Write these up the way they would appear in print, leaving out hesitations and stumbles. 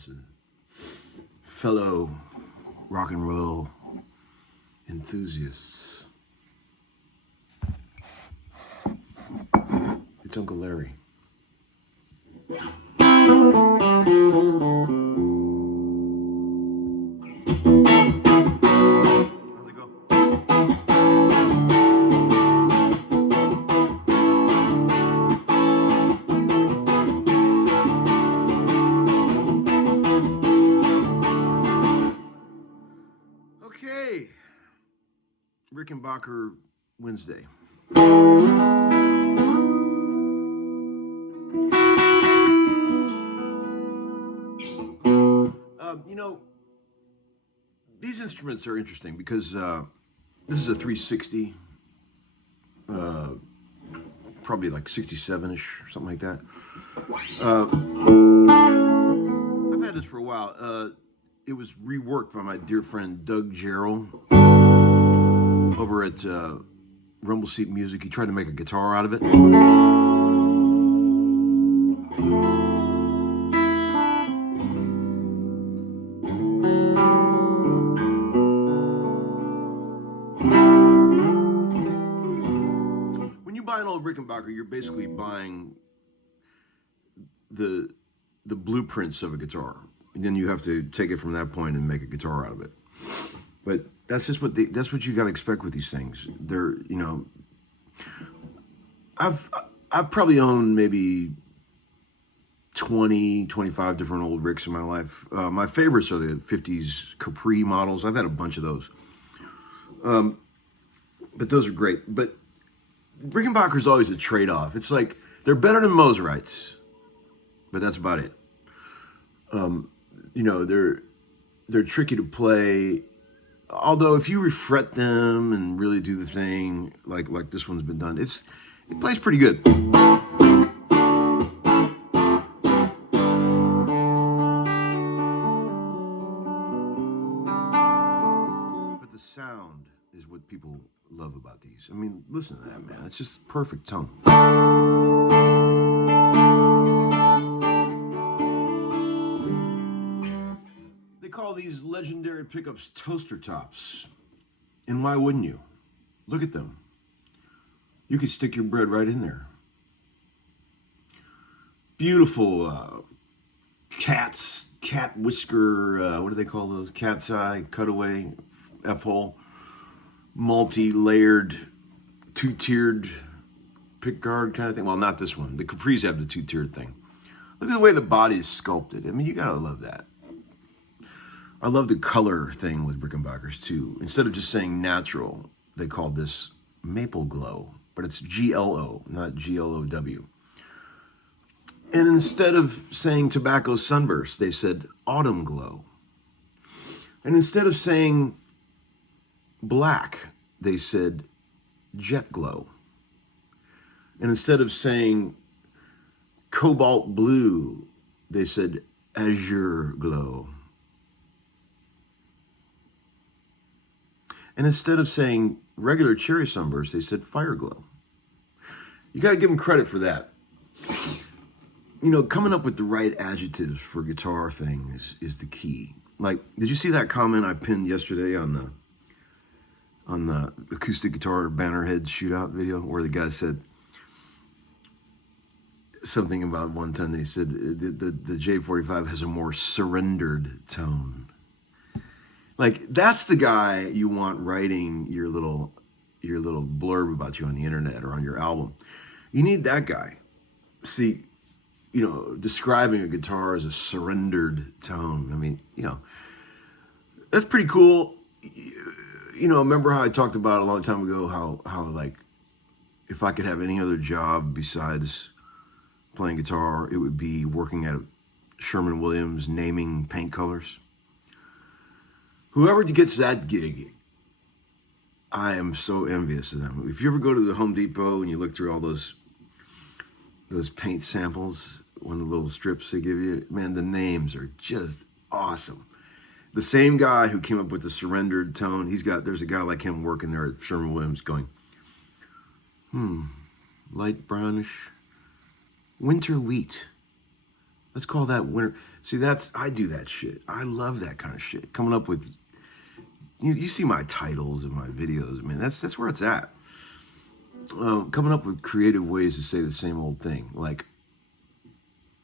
friends and fellow rock and roll enthusiasts. It's Uncle Larry. Okay, Rickenbacker Wednesday. These instruments are interesting because this is a 360, probably like 67-ish, something like that. I've had this for a while. It was reworked by my dear friend Doug Jarrell over at Rumble Seat Music. He tried to make a guitar out of it. When you buy an old Rickenbacker, you're basically buying the blueprints of a guitar. And then you have to take it from that point and make a guitar out of it. But that's just what that's what you got to expect with these things. They're, I've probably owned maybe 20, 25 different old Ricks in my life. My favorites are the 50s Capri models. I've had a bunch of those. But those are great. But Rickenbacker's always a trade-off. It's like they're better than Mosrites, but that's about it. They're tricky to play. Although if you refret them and really do the thing like this one's been done, it plays pretty good. But the sound is what people love about these. I mean, listen to that, man. It's just perfect tone. They call these legendary pickups toaster tops. And why wouldn't you? Look at them. You could stick your bread right in there. Beautiful cat whisker, what do they call those? Cat's eye, cutaway, F-hole, multi-layered, two-tiered pick guard kind of thing. Well, not this one. The Capris have the two-tiered thing. Look at the way the body is sculpted. I mean, you gotta love that. I love the color thing with Rickenbackers too. Instead of just saying natural, they called this maple glow, but it's G-L-O, not G-L-O-W. And instead of saying tobacco sunburst, they said autumn glow. And instead of saying black, they said jet glow. And instead of saying cobalt blue, they said azure glow. And instead of saying regular cherry sunburst, they said fire glow. You got to give them credit for that. Coming up with the right adjectives for guitar things is the key. Like, did you see that comment I pinned yesterday on the acoustic guitar bannerhead shootout video where the guy said something about one time? They said the J45 has a more surrendered tone. Like, that's the guy you want writing your little blurb about you on the internet or on your album. You need that guy. See, describing a guitar as a surrendered tone. I mean, that's pretty cool. Remember how I talked about a long time ago how like, if I could have any other job besides playing guitar, it would be working at Sherwin-Williams naming paint colors. Whoever gets that gig, I am so envious of them. If you ever go to the Home Depot and you look through all those paint samples, one of the little strips they give you, man, the names are just awesome. The same guy who came up with the surrendered tone, there's a guy like him working there at Sherwin-Williams going, light brownish, winter wheat, Let's call that winter. See, I do that shit. I love that kind of shit. Coming up with, you see my titles and my videos. I mean, that's where it's at. Coming up with creative ways to say the same old thing. Like,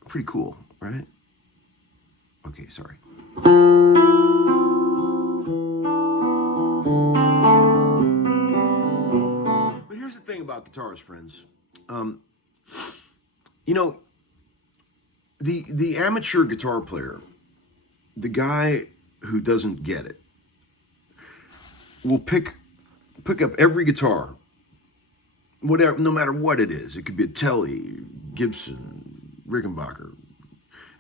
pretty cool, right? Okay, sorry. But here's the thing about guitars, friends. You know, the amateur guitar player, the guy who doesn't get it, will pick up every guitar, whatever, no matter what it is. It could be a Tele, Gibson, Rickenbacker,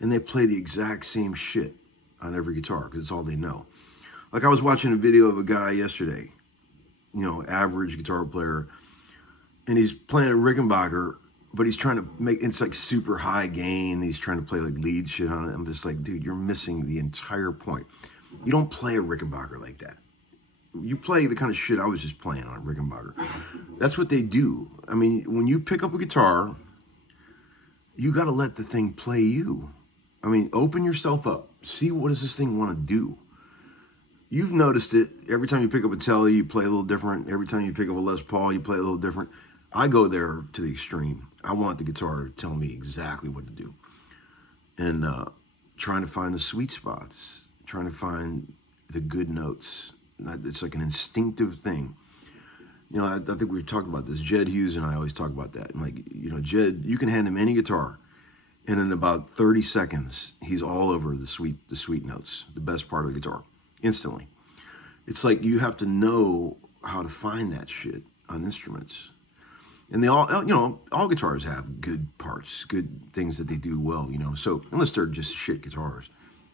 and they play the exact same shit on every guitar because it's all they know. Like I was watching a video of a guy yesterday, average guitar player, and he's playing a Rickenbacker, but he's trying to it's like super high gain. He's trying to play like lead shit on it. I'm just like, dude, you're missing the entire point. You don't play a Rickenbacker like that. You play the kind of shit I was just playing on a Rickenbacker. That's what they do. I mean, when you pick up a guitar, you got to let the thing play you. I mean, open yourself up. See, what does this thing want to do? You've noticed it. Every time you pick up a Tele, you play a little different. Every time you pick up a Les Paul, you play a little different. I go there to the extreme. I want the guitar to tell me exactly what to do. And trying to find the sweet spots, trying to find the good notes. It's like an instinctive thing. I think we've talked about this. Jed Hughes and I always talk about that. And like, Jed, you can hand him any guitar, and in about 30 seconds, he's all over the sweet notes, the best part of the guitar, instantly. It's like you have to know how to find that shit on instruments. And they all, all guitars have good parts, good things that they do well, So unless they're just shit guitars,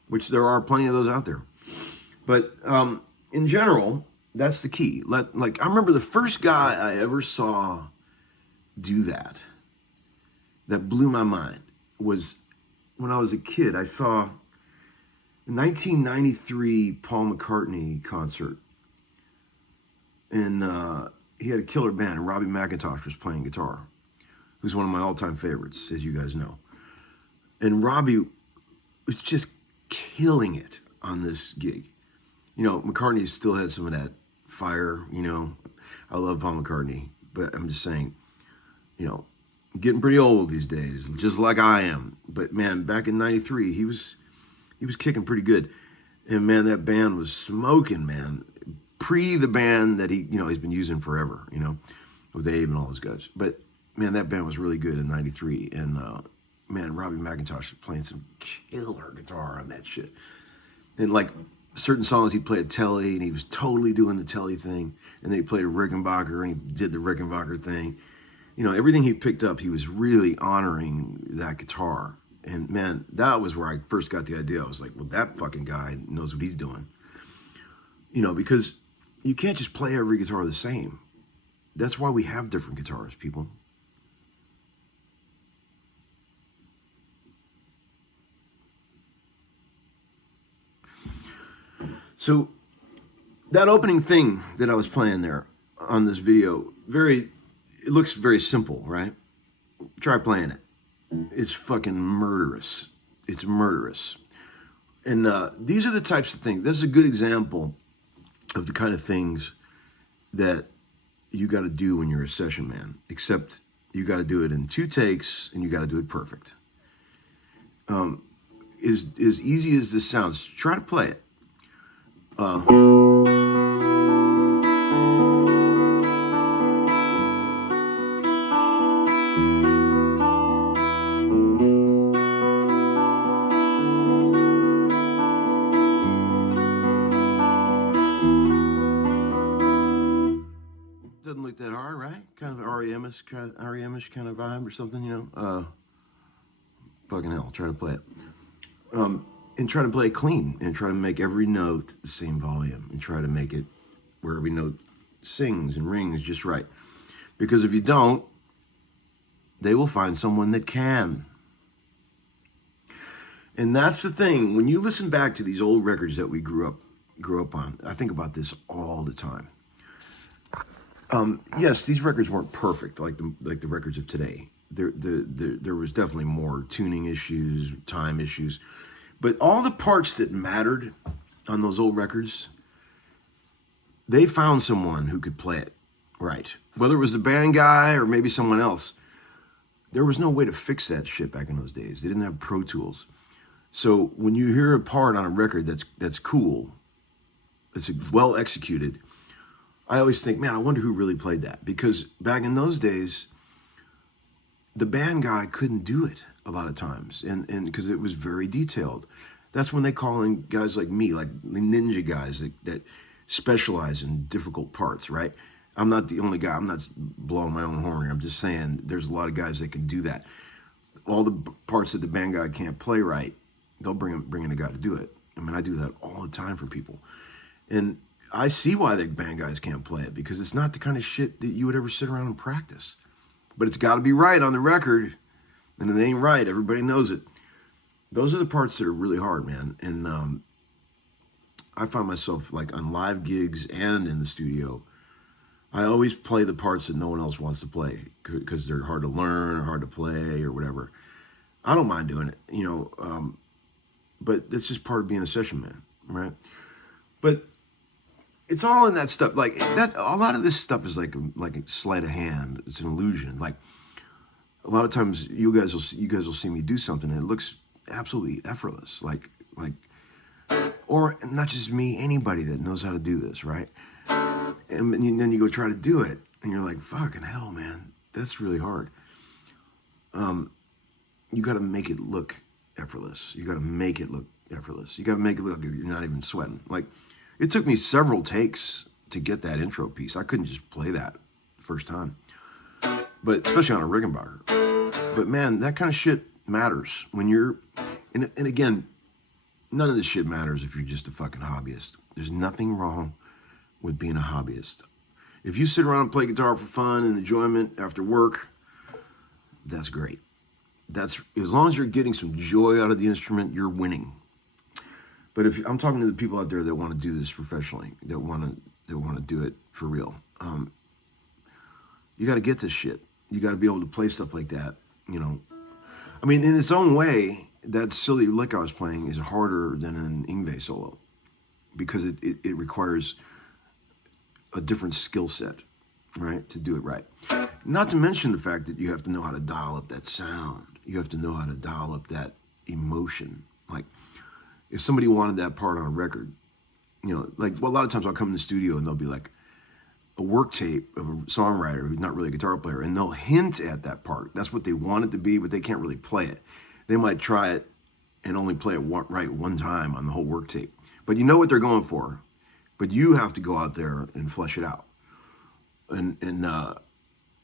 which there are plenty of those out there. But in general, that's the key. I remember the first guy I ever saw do that blew my mind was when I was a kid. I saw a 1993 Paul McCartney concert, and he had a killer band, and Robbie McIntosh was playing guitar, who's one of my all-time favorites, as you guys know. And Robbie was just killing it on this gig. McCartney still had some of that fire, I love Paul McCartney, but I'm just saying, getting pretty old these days, just like I am. But man, back in 93, he was kicking pretty good. And man, that band was smoking, man. Pre the band that he's been using forever, with Abe and all those guys. But man, that band was really good in 93. And man, Robbie McIntosh was playing some killer guitar on that shit. And like certain songs, he played Tele, and he was totally doing the Tele thing. And then he played a Rickenbacker, and he did the Rickenbacker thing. Everything he picked up, he was really honoring that guitar. And man, that was where I first got the idea. I was like, well, that fucking guy knows what he's doing. Because you can't just play every guitar the same. That's why we have different guitars, people. So that opening thing that I was playing there on this video, it looks very simple, right? Try playing it. It's fucking murderous. It's murderous. And these are the types of things. This is a good example of the kind of things that you got to do when you're a session man, except you got to do it in 2 takes, and you got to do it perfect. As easy as this sounds, try to play it. Doesn't look that hard, right? Kind of REM-ish kind of vibe or something, Fucking hell, try to play it. And try to play it clean, and try to make every note the same volume, and try to make it where every note sings and rings just right. Because if you don't, they will find someone that can. And that's the thing. When you listen back to these old records that we grew up on, I think about this all the time. Yes, these records weren't perfect like the records of today. there was definitely more tuning issues, time issues, but all the parts that mattered on those old records, they found someone who could play it right. Whether it was the band guy or maybe someone else, there was no way to fix that shit back in those days. They didn't have Pro Tools. So when you hear a part on a record that's cool, it's well executed, I always think, man, I wonder who really played that. Because back in those days, the band guy couldn't do it a lot of times, and because it was very detailed. That's when they call in guys like me, like the ninja guys that specialize in difficult parts, right? I'm not the only guy. I'm not blowing my own horn here. I'm just saying there's a lot of guys that can do that. All the parts that the band guy can't play right, they'll bring in a guy to do it. I mean, I do that all the time for people. And I see why the band guys can't play it, because it's not the kind of shit that you would ever sit around and practice. But it's got to be right on the record. And if it ain't right, everybody knows it. Those are the parts that are really hard, man. And I find myself, like, on live gigs and in the studio, I always play the parts that no one else wants to play because they're hard to learn or hard to play or whatever. I don't mind doing it, you know, but it's just part of being a session man, right? But it's all in that stuff. Like that, a lot of this stuff is like a sleight of hand. It's an illusion. Like a lot of times, you guys will see me do something and it looks absolutely effortless. Like, or not just me, anybody that knows how to do this, right? And then you go try to do it, and you're like, fucking hell, man, that's really hard. You got to make it look effortless. You got to make it look effortless. You got to make it look like you're not even sweating. Like, it took me several takes to get that intro piece. I couldn't just play that the first time, but especially on a Rickenbacker. But man, that kind of shit matters when you're, and again, none of this shit matters if you're just a fucking hobbyist. There's nothing wrong with being a hobbyist. If you sit around and play guitar for fun and enjoyment after work, that's great. That's, as long as you're getting some joy out of the instrument, you're winning. But if I'm talking to the people out there that want to do this professionally, that want to do it for real, you got to get this shit. You got to be able to play stuff like that. You know, I mean, in its own way, that silly lick I was playing is harder than an Yngwie solo because it requires a different skill set, right, to do it right. Not to mention the fact that you have to know how to dial up that sound. You have to know how to dial up that emotion. Like, if somebody wanted that part on a record, you know, like, well, a lot of times I'll come in the studio and there'll be like a work tape of a songwriter who's not really a guitar player, and they'll hint at that part. That's what they want it to be, but they can't really play it. They might try it and only play it right one time on the whole work tape. But you know what they're going for. But you have to go out there and flesh it out. And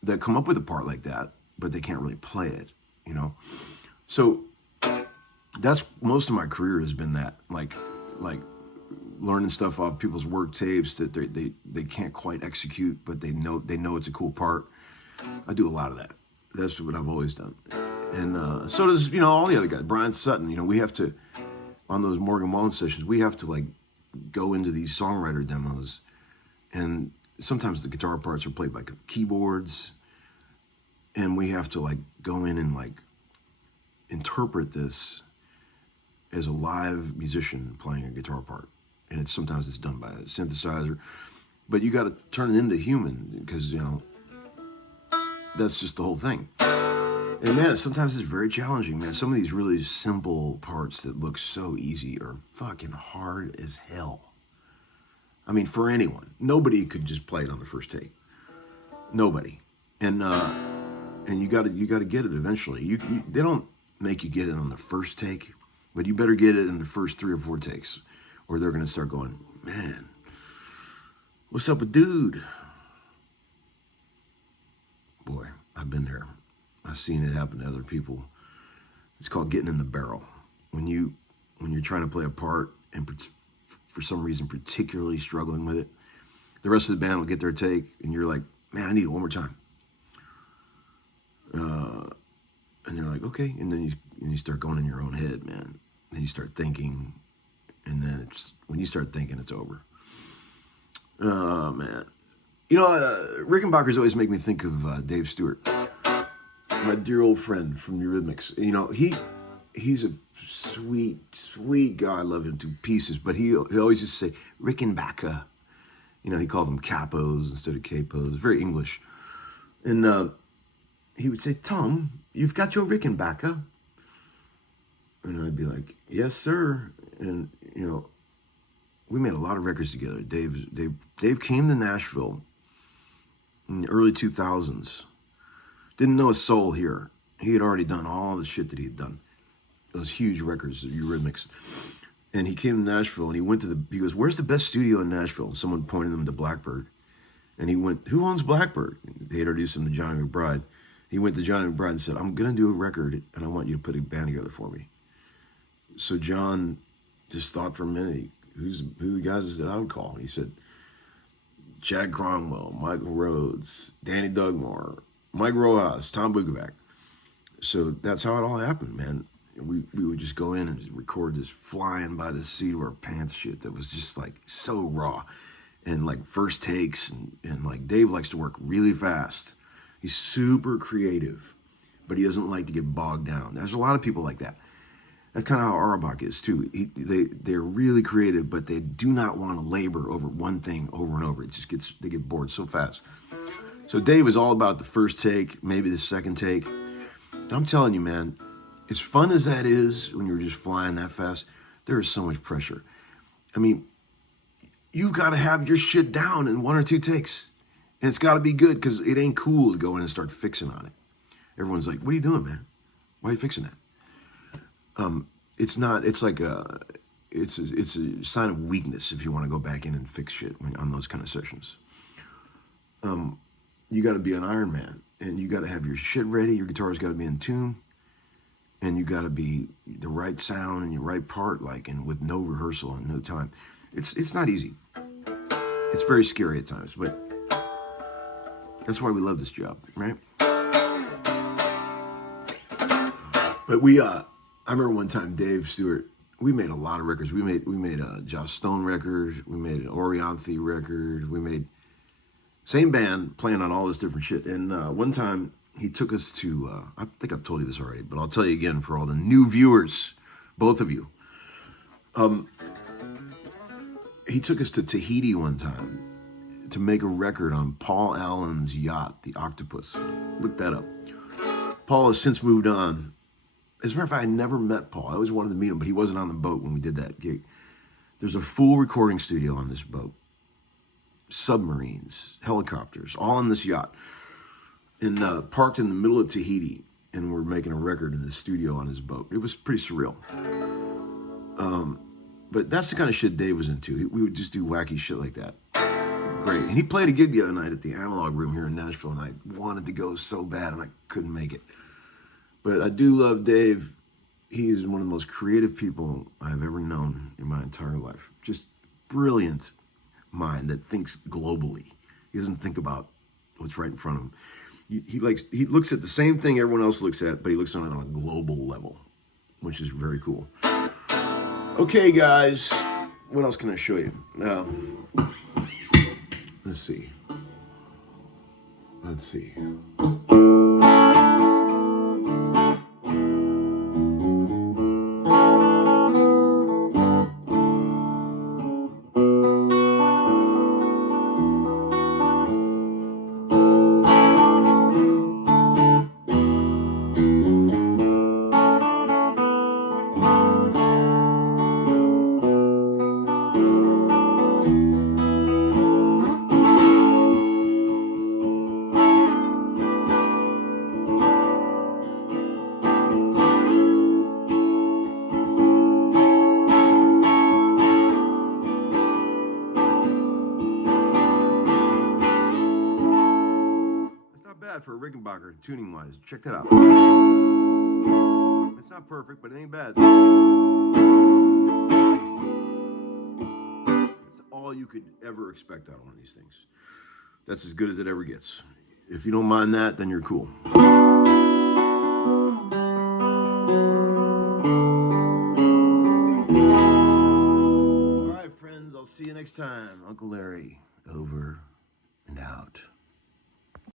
they come up with a part like that, but they can't really play it, you know? So that's, most of my career has been that, like learning stuff off people's work tapes that they can't quite execute, but they know it's a cool part. I do a lot of that. That's what I've always done. And so does, you know, all the other guys. Brian Sutton, you know, we have to, on those Morgan Wallen sessions, we have to like go into these songwriter demos, and sometimes the guitar parts are played by keyboards, and we have to like go in and like interpret this as a live musician playing a guitar part. And sometimes it's done by a synthesizer, but you got to turn it into human, because, you know, that's just the whole thing. And man, sometimes it's very challenging, man. Some of these really simple parts that look so easy are fucking hard as hell. I mean, for anyone, nobody could just play it on the first take. Nobody. And you got to get it eventually. They don't make you get it on the first take, but you better get it in the first 3 or 4 takes, or they're going to start going, man, what's up with dude? Boy, I've been there. I've seen it happen to other people. It's called getting in the barrel. When you're trying to play a part and for some reason particularly struggling with it, the rest of the band will get their take, and you're like, man, I need it one more time. And they're like, okay. And then you start going in your own head, man. Then you start thinking, and then when you start thinking, it's over. Oh, man. You know, Rickenbackers always make me think of Dave Stewart. my dear old friend from Eurythmics. You know, he's a sweet, sweet guy. I love him to pieces. But he always used to say Rickenbacker. You know, he called them capos instead of capos. Very English. And he would say, Tom, you've got your Rickenbacker. And I'd be like, yes, sir. And, you know, we made a lot of records together. Dave came to Nashville in the early 2000s. Didn't know a soul here. He had already done all the shit that he had done. Those huge records, Eurythmics. And he came to Nashville and he goes, where's the best studio in Nashville? And someone pointed him to Blackbird. And he went, who owns Blackbird? They introduced him to Johnny McBride. He went to Johnny McBride and said, I'm going to do a record and I want you to put a band together for me. So John just thought for a minute, who the guys that I would call? He said, Chad Cromwell, Michael Rhodes, Danny Dugmore, Mike Rojas, Tom Bukovac. So that's how it all happened, man. We would just go in and just record this flying by the seat of our pants shit that was just like so raw. And like first takes and like Dave likes to work really fast. He's super creative, but he doesn't like to get bogged down. There's a lot of people like that. That's kind of how Auerbach is too. They're really creative, but they do not want to labor over one thing over and over. They get bored so fast. So Dave is all about the first take, maybe the second take. And I'm telling you, man, as fun as that is when you're just flying that fast, there is so much pressure. I mean, you've got to have your shit down in one or two takes. And it's got to be good because it ain't cool to go in and start fixing on it. Everyone's like, what are you doing, man? Why are you fixing that? It's a sign of weakness if you want to go back in and fix shit on those kind of sessions. You got to be an Iron Man and you got to have your shit ready. Your guitar's got to be in tune and you got to be the right sound and your right part, and with no rehearsal and no time. It's not easy. It's very scary at times, but that's why we love this job, right? But I remember one time Dave Stewart, we made a lot of records. We made a Joss Stone record. We made an Orianthe record. We made same band playing on all this different shit. And one time he took us to, I think I've told you this already, but I'll tell you again for all the new viewers, both of you. He took us to Tahiti one time to make a record on Paul Allen's yacht, the Octopus. Look that up. Paul has since moved on. As a matter of fact, I never met Paul. I always wanted to meet him, but he wasn't on the boat when we did that gig. There's a full recording studio on this boat. Submarines, helicopters, all on this yacht. And parked in the middle of Tahiti. And we're making a record in the studio on his boat. It was pretty surreal. But that's the kind of shit Dave was into. We would just do wacky shit like that. Great. And he played a gig the other night at the Analog Room here in Nashville. And I wanted to go so bad and I couldn't make it. But I do love Dave. He is one of the most creative people I've ever known in my entire life. Just brilliant mind that thinks globally. He doesn't think about what's right in front of him. He looks at the same thing everyone else looks at, but he looks at it on a global level, which is very cool. Okay, guys, what else can I show you? Let's see. For a Rickenbacker, tuning wise, check that out. It's not perfect, but it ain't bad. It's all you could ever expect out of one of these things. That's as good as it ever gets. If you don't mind that, then you're cool. All right, friends, I'll see you next time. Uncle Larry, over.